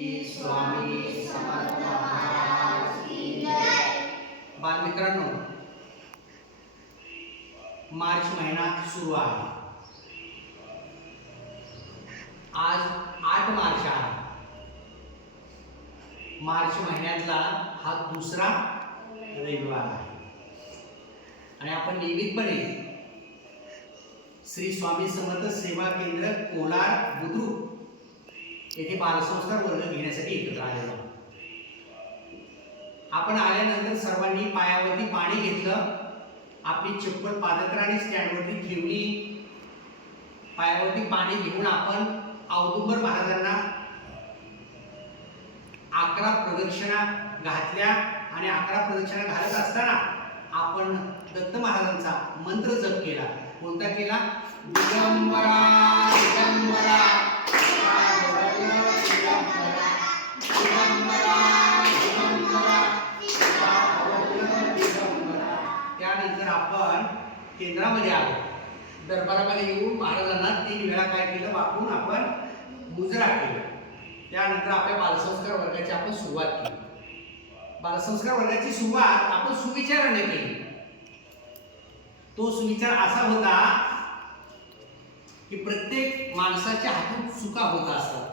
स्वामी समर्थ महाराज की जय। बालमित्रांनो, मार्च महिना सुरू आहे। आज 8 मार्च आहे। मार्च महिन्यातला हा दुसरा रविवार आहे आणि आपण नियमितपणे श्री स्वामी समर्थ सेवा केंद्र कोलार बुद्रुक येथे बालसंस्कार वर्ग घेण्यासाठी एकत्र आलेलो आहोत। आपण आल्यानंतर सर्वांनी पायावरती पाणी घेतलं, आपली चप्पल पादत्राणे स्टँडवरती ठेवली, पायावरती पाणी घेऊन आपण औदुंबर महाराजांना 11 प्रदक्षिणा घातल्या आणि 11 प्रदक्षिणा घालत असताना आपण दत्त महाराजांचा मंत्र जप केला। कोणता केला? दिगंबरा दिगंबरा त्यानंतर आपण केंद्रामध्ये आलो। दरबारामध्ये येऊन महाराजांना 3 वेळा काय केलं? वाकून आपण मुजरा केला। त्यानंतर आपल्या बालसंस्कार वर्गाची आपण सुरुवात केली। बालसंस्कार वर्गाची सुरुवात आपण सुविचाराने केली। तो सुविचार असा होता की प्रत्येक माणसाच्या हातून चुका होत असतात।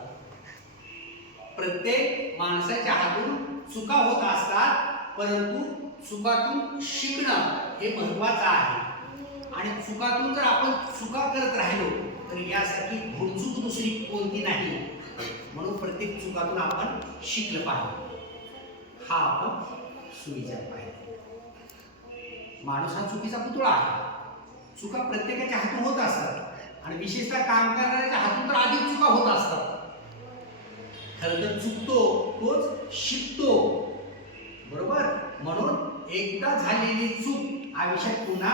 प्रत्येक माणसाच्या हातून चुका होत असतात, परंतु चुकातून शिकणं हे महत्त्वाचं आहे। आणि चुकातून जर आपण चुका करत राहिलो तर यासाठी घोडचूक दुसरी कोणती नाही। म्हणून प्रत्येक चुकातून आपण शिकलं पाहिजे। हा आपण सुविचार पाहिजे। माणूस हा चुकीचा पुतळा आहे। चुका प्रत्येकाच्या हातून होत असतात आणि विशेषतः काम करणाऱ्याच्या हातून तर अधिक चुका होत असतात। खरं तर चुकतो तोच शिकतो, बरोबर? म्हणून एकदा झालेली चूक आयुष्यात पुन्हा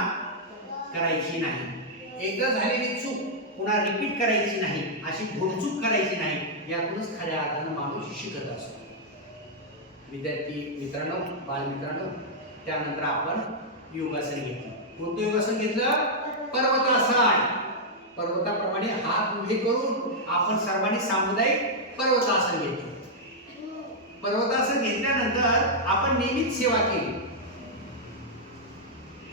करायची नाही। एकदा झालेली चूक पुन्हा रिपीट करायची नाही, अशी घोडचूक करायची नाही। यातूनच खऱ्या अर्थानं माणूस शिकत असतो। विद्यार्थी मित्रांनो, बालमित्रांनो, त्यानंतर आपण योगासन घेतलं। कोणतं योगासन घेतलं? पर्वतासन। पर्वताप्रमाणे हात उभे करून आपण सर्वांनी सामुदायिक पर्वतासन घेतलं। पर्वतासन घेतल्यानंतर आपण नियमित सेवा केली।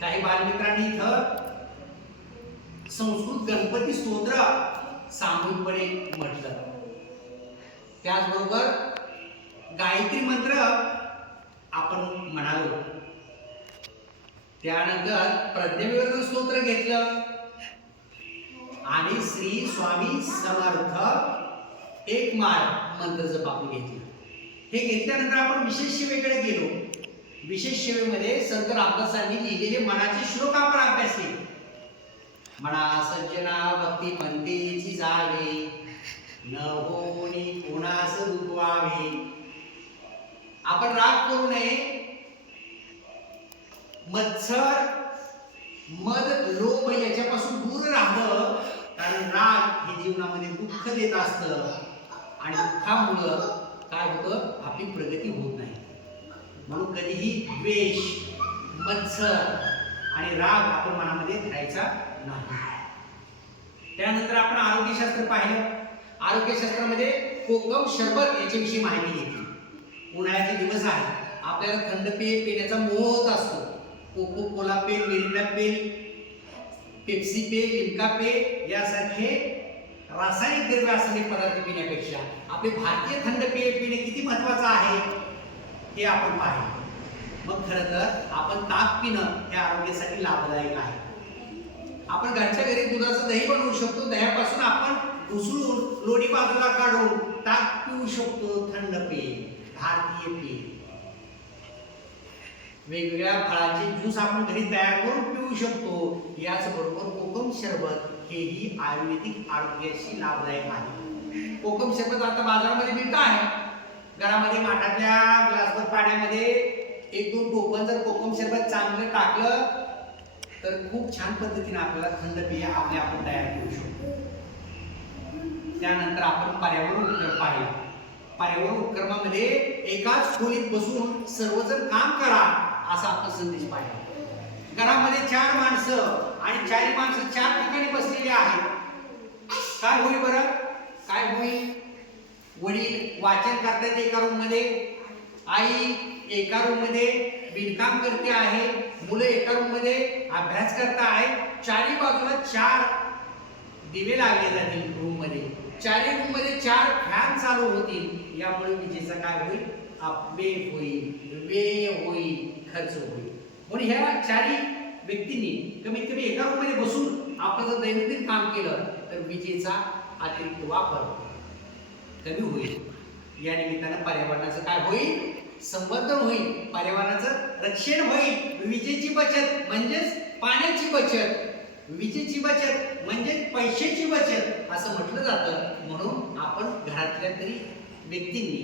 काही बालमित्रांनी इथं संस्कृत गणपती स्तोत्र सामूहिकपणे म्हटलं। त्याचबरोबर गायत्री मंत्र आपण म्हणालो। त्यानंतर प्रज्ञाविवर्धन स्तोत्र घेतलं आणि श्री स्वामी समर्थ एक माळ मंत्र जप आपण घेतलं। हे घेतल्यानंतर आपण विशेष सेवेकडे गेलो। विशेष सेवेमध्ये संत रामदासांनी लिहिलेले मनाचे श्लोक आपण अभ्यासले। मना सज्जना भक्ती पंथीची जावे, न होणी कोणास दुखवावे। आपण राग करू नये। मत्सर, मद, लोभ याच्यापासून दूर राहावं, कारण राग हे जीवनामध्ये दुःख देत असतं आणि दुःखामुळं काय होतं? आपली प्रगती होत नाही। म्हणून कधीही द्वेष, मत्सर आणि राग आपण मनामध्ये धरायचा नाही। त्यानंतर आपण आरोग्यशास्त्र पाहिलं। आरोग्यशास्त्रामध्ये कोकम शरबत याच्याविषयी माहिती घेतली। उन्हाळ्याचे दिवस आहेत, आपल्याला थंड पेय पिण्याचा मोह होत असतो। कोको कोला पेय, मिरिंडा पेय, पेप्सी पेय, लिम्का पेय यासारखे रासायनिक द्रव्य असलेले पदार्थ पिण्यापेक्षा आपले भारतीय थंड पेय पिणे किती महत्त्वाचं आहे हे आपण पाहिलं। मग खरं तर आपण ताक पिणं हे आरोग्यासाठी लाभदायक आहे। आपण घरच्या घरी दुधाचं दही बनवू शकतो। दह्यापासून आपण उसळून लोणी बाजूला काढून ताक पिऊ शकतो। थंड पेय, भारतीय पेय। वेगवेगळ्या फळांचे ज्यूस आपण घरी तयार करून पिऊ शकतो। याचबरोबर कोकम शरबत हेही आयुर्वेदिक आरोग्याशी लाभदायक आहे। कोकम शरबत आता बाजारामध्ये मिळत आहे। घरामध्ये माठातल्या ग्लासभर पाण्यामध्ये 1-2 टोपण जर कोकम शरबत चांगलं टाकलं तर खूप छान पद्धतीने आपल्याला थंड पेय आपण तयार करू शकतो। त्यानंतर आपण पर्यावरण उपक्रम पाहिला। पर्यावरण उपक्रमामध्ये एकाच खोलीत बसून सर्वजण काम करा असा आपण संदेश पाहिला। घरामध्ये 4 माणसं आणि 4 माणसं 4 ठिकाणी बसलेली आहेत। काय होईल बरं? काय होईल? वडील वाचन करतात एका रूम मध्ये, आई एका रूम मध्ये विणकाम करते आहे, मुलं एका रूम मध्ये अभ्यास करता आहे. चारी बाजूला 4 दिवे लागले जातील रूम मध्ये, चारी रूम मध्ये 4 फॅन चालू होतील. यामुळे विजेचा काय होईल? अपव्यय होईल, व्यय होईल, खर्च होईल. म्हणून ह्या चारी व्यक्तींनी कमीत कमी एका रूम मध्ये बसून आपण जर दैनंदिन काम केलं तर विजेचा अतिरिक्त वापर कमी होईल. या निमित्तानं पर्यावरणाचं काय होईल? संवर्धन होईल, पर्यावरणाचं रक्षण होईल. विजेची बचत म्हणजेच पाण्याची बचत, विजेची बचत म्हणजेच पैशाची बचत असं म्हटलं जातं. म्हणून आपण घरातल्या तरी व्यक्तींनी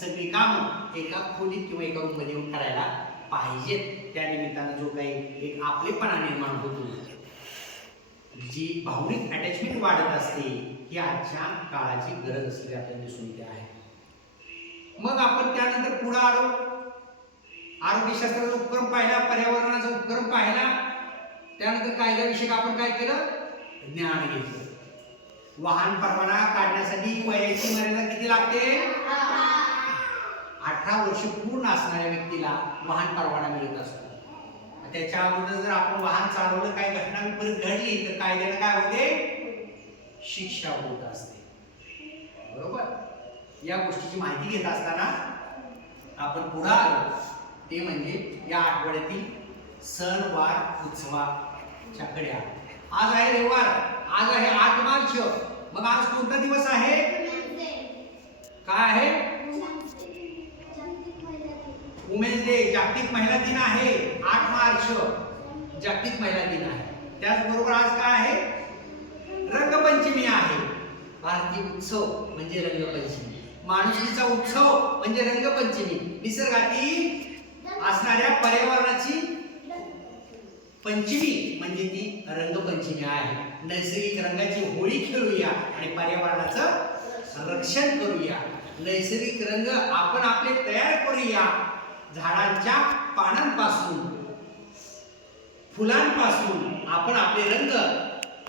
सगळी कामं एका खोलीत किंवा एका रूम मध्ये येऊन करायला पाहिजेत. त्या निमित्तानं जो काही एक आपलेपणा निर्माण होतो, जी भावनिक अटॅचमेंट वाढत असते, ही आजच्या काळाची गरज असलेली आपल्याला दिसून येते आहे. मग आपण त्यानंतर पुढे आलो, आरोग्यशास्त्राचा उपक्रम पाहिला, पर्यावरणाचा उपक्रम पाहिला, त्यानंतर कायद्याविषयक आपण काय केलं? ज्ञान घेतलं. वाहन परवाना काढण्यासाठी वयाची मर्यादा किती लागते? 18 वर्ष पूर्ण असणाऱ्या व्यक्तीला वाहन परवाना मिळत असतो. त्याच्या अगोदर जर आपण वाहन चालवलं, काही घटना विपरीत घडली तर कायद्याने काय होते? शिक्षा होत असते. बरोबर? या गोष्टीची माहिती घेत असताना आपण पुढे आलो ते म्हणजे या आठवड्यातील सण वार उत्सवाच्या कडे आलो. आज आहे रविवार, आज आहे 8 मार्च. मग आज कोणता दिवस आहे? काय आहे? वुमेन्स डे, जागतिक महिला दिन आहे. 8 मार्च जागतिक महिला दिन आहे. त्याचबरोबर आज काय आहे? रंगपंचमी आहे. भारतीय उत्सव म्हणजे रंगपंचमी, माणुसकीचा उत्सव म्हणजे रंगपंचमी. निसर्गातील असणाऱ्या पर्यावरणाची पंचमी म्हणजे ती रंगपंचमी आहे. नैसर्गिक रंगाची होळी खेळूया आणि पर्यावरणाचं रक्षण करूया. नैसर्गिक रंग आपण आपले तयार करूया. झाडांच्या पानांपासून, फुलांपासून आपण आपले रंग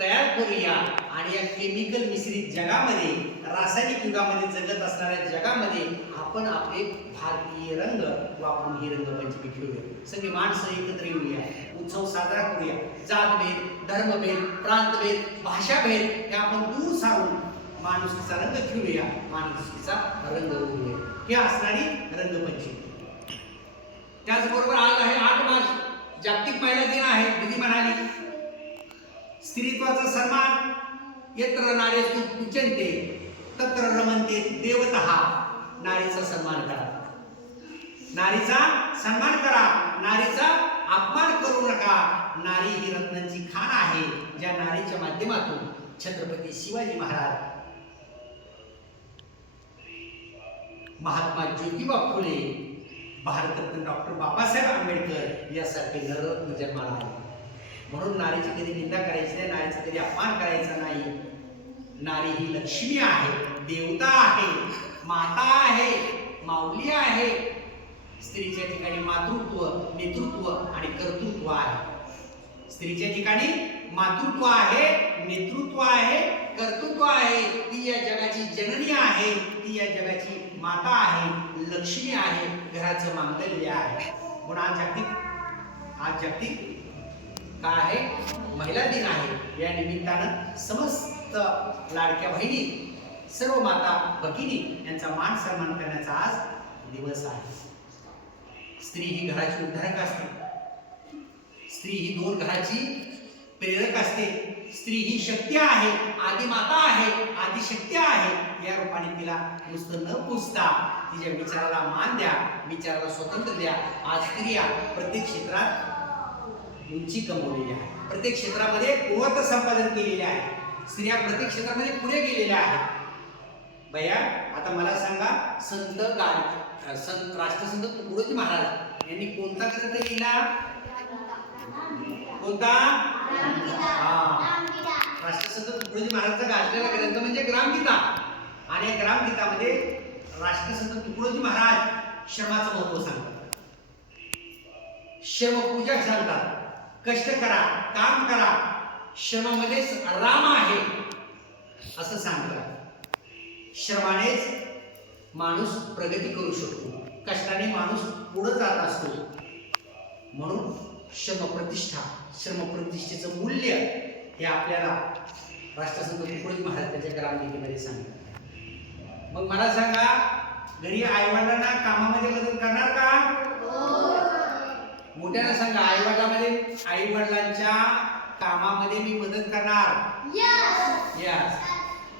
तयार करूया आणि या केमिकल मिश्रित जगामध्ये, रासायनिक युगामध्ये जगत असणाऱ्या जगामध्ये आपण आपले भारतीय रंग वापरून ही रंगपंचमी खेळूया. सगळी माणसं एकत्र येऊया, उत्सव साजरा करूया. जातभेद, धर्मभेद, प्रांतभेद, भाषाभेद हे आपण दूर सारून माणुसकीचा रंग खेळूया, माणुसकीचा रंग उडवूया. ही असणारी रंगपंचमी. त्याचबरोबर आज आहे 8 मार्च जागतिक महिला दिन आहे. दिदी म्हणाली स्त्रीत्वाचा सन्मान, यत्र नारीस्तु पूज्यन्ते तत्र रमन्ते देवतः. नारीचा सन्मान करा, नारीचा सन्मान करा, नारीचा अपमान करू नका. नारी ही रत्नांची खाण आहे, ज्या नारीच्या माध्यमातून छत्रपती शिवाजी महाराज, महात्मा ज्योतिबा फुले, भारतरत्न डॉक्टर बाबासाहेब आंबेडकर यासारखे नररत्न जन्माला आले. म्हणून नारीची कधी निंदा करायची नाही, नारीचा कधी अपमान करायचा नाही. नारी ही लक्ष्मी आहे, देवता आहे, माता आहे, माऊली आहे. स्त्रीच्या ठिकाणी मातृत्व, नेतृत्व आणि कर्तृत्व आहे. स्त्रीच्या ठिकाणी मातृत्व आहे, नेतृत्व आहे, कर्तृत्व आहे. ती या जगाची जननी आहे, ती या जगाची माता आहे, लक्ष्मी आहे, घराचं मांगल्य आहे. म्हणून आज जागतिक काय आहे? महिला दिन आहे. या निमित्तानं समस्त लाडक्या बहिणी, सर्व माता भगिनी यांचा मान सन्मान करण्याचा आज दिवस आहे. स्त्री ही घराची उद्धारक असते, स्त्री ही 2 घराची प्रेरक असते. स्त्री ही शक्ती आहे, आदी माता आहे, आदी शक्ती आहे. या रूपाने तिला नुसतं न पुजता तिच्या विचाराला मान द्या, विचाराला स्वातंत्र्य द्या. आज स्त्रिया प्रत्येक क्षेत्रात उंची कमवलेली आहे, प्रत्येक क्षेत्रामध्ये गुणवत्ता संपादन केलेले आहे. स्त्रिया प्रत्येक क्षेत्रामध्ये पुढे गेलेल्या आहेत. भैया आता मला सांगा, राष्ट्रसंत तुकडोजी महाराज यांनी कोणता ग्रंथ लिहिला? कोणता? राष्ट्रसंत तुकडोजी महाराजांचा गाजलेला ग्रंथ म्हणजे ग्रामगीता. आणि या ग्रामगीतामध्ये राष्ट्रसंत तुकडोजी महाराज श्रमाचं महत्व सांगतात, श्रमपूजक सांगतात. कष्ट करा, काम करा, श्रमामध्येच राम आहे असं सांगतात. श्रमानेच माणूस प्रगती करू शकतो, कष्टाने माणूस पुढे जात असतो. म्हणून श्रमप्रतिष्ठेचं मूल्य हे आपल्याला राष्ट्रसंत तुकडोजी महाराज त्याच्या ग्रामगीतेमध्ये सांगतात. मग मला सांगा, घरी आईवडिलांना कामामध्ये मदत करणार का? मोठ्यानं सांगा, आईवडिलांच्या कामामध्ये मी मदत करणार. यस.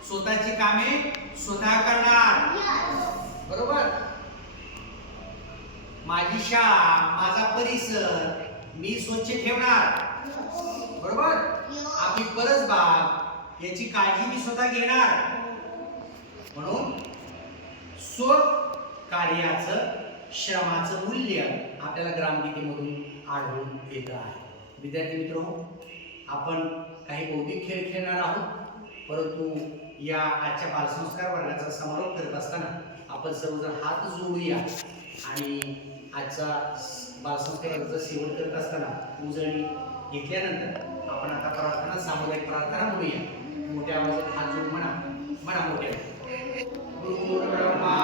स्वतःची कामे स्वतः करणार. बरोबर. माझी शाळा, माझा परिसर मी स्वच्छ ठेवणार. बरोबर. आपली परसबाग याची काळजी मी स्वतः घेणार. म्हणून स्व कार्याचं श्रमाचं मूल्य आपल्याला ग्रामगीतेमधून आढळून येत आहे. विद्यार्थी मित्रांनो, आपण काही बौद्धिक खेळ खेळणार आहोत, परंतु या आजच्या बालसंस्कार वर्गाचा समारोप करत असताना आपण सर्वजण हात जोडूया आणि आजचा बालसंस्कार वर्गाचा शेवट करत असताना उजळणी घेतल्यानंतर आपण आता प्रार्थना, सामुदायिक प्रार्थना म्हणूया. मोठ्या आवाजात हात जोडून म्हणा मोठ्या. गुरु ब्रह्मा